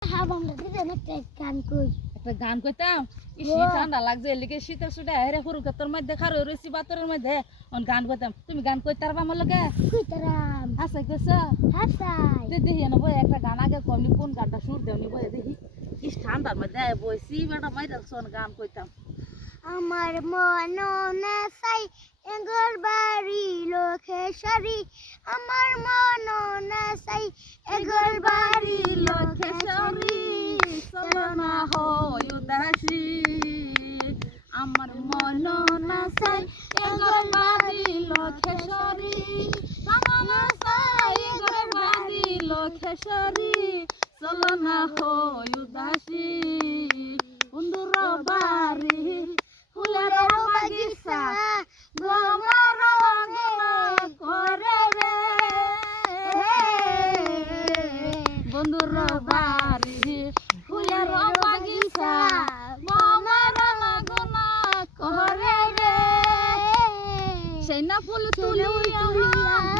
একটা গান কইতাম ঠান্ডা লাগছে এলিকে শীতের ছুটে হেরে ফুরুকের মধ্যে খারো রয়েছি বাতরের মধ্যে গান কইতাম তুমি গান কইতার আমার লগে হাসাই কইছ দেখি না বই একটা গান আগে কমনি কোন গানটা সুর দেওনি বই দেখি ইস ঠান্ডার মধ্যে বইছি বেটা মাইরা গান কইতাম আমার মন না চাই এগর বাড়ি লোকেশারি আমার মন না চাই এগর বাড়ি লোকেশারি চলো না হয় উদাসী আমার মন না চাই এগর বাড়ি লোকেশারি চলো না চাই এগর বাড়ি লোকেশারি চলো না হয় উদাসী বন্ধুর বাড়ি ফুলের বাগিচা গোমার করে রে বন্ধুর বাড়ি ফুলের বাগিচা গোমার গনা করে রে সেই না ফুল তুলিয়া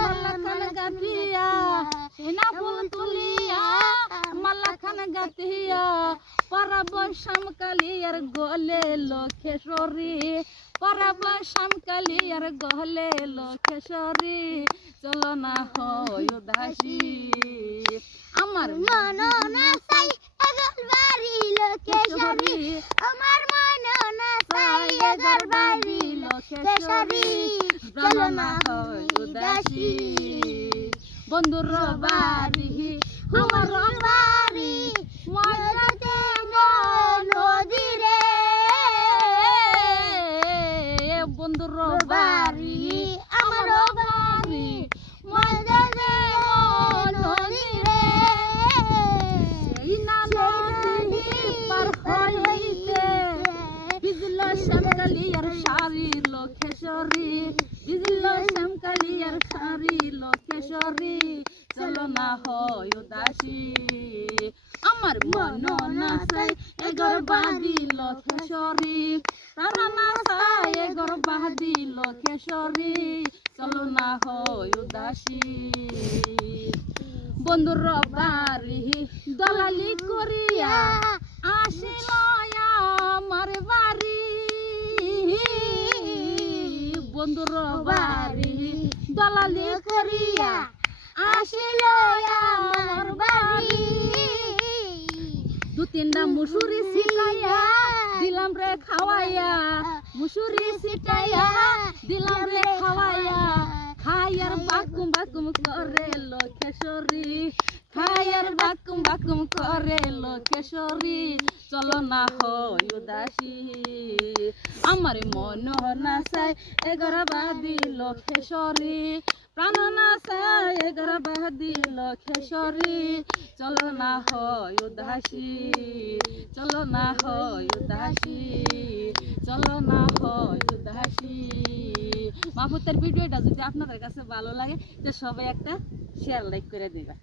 মালাখান গাতিয়া সেই না ফুল তুলিয়া মালাখান গাতিয়া পরাব শ্যামকালিয়ার গলে লোকেশ্বরী পরাব শ্যামকালিয়ার গলে লোকেশ্বরী চলো না হয় উদাসী আমার মন না চাই এগর বাড়ি লোকেশারি আমার মন না চাই এগর বাড়ি লোকেশারি চলো না হয় উদাসী বন্ধুর বাড়ি আমার বাড়ি মজাতে নদী রে বন্ধুর বাড়ি আমার বাড়ি মজাতে নদী রে এই না নদী পার হইতে বিজল শ্যামকালিয়ার শাড়ি লোকেশ্বরী বিজল শ্যামকালিয়ার শাড়ি লোকেশ্বরী চলো না হয় উদাসী আমার মন না চাই এগর বাদি লোকেশ্বরী তারা না চাই এগর বাদি লোকেশ্বরী চলো না হয় উদাসী বন্ধুর বাড়ি দলালি করিয়া আসিল আমার বাড়ি বন্ধুর বাড়ি দলালি করিয়া আসিল আমার বাড়ি দু তিনটা মুসুরি ছিটাইয়া দিলাম রে খাওয়াইয়া মুসুরি ছিটাইয়া দিলাম রে খাওয়াইয়া খায়ার বাকুম বাকুম করে লোকেশ্বরী খায়ার বাকুম বাকুম করে লোকেশ্বরী চলো না হয় উদাসী আমার মন না চাই এগর বাদি লোকেশ্বরী প্রাণ না চাই এগর বাদি লোকেশ্বরী চলো না হয় উদাসী চলো না হয় উদাসী চলো না হয় উদাসী মাহফুতের ভিডিওটা যদি আপনাদের কাছে ভালো লাগে তো সবাই একটা শেয়ার লাইক করে দিবা।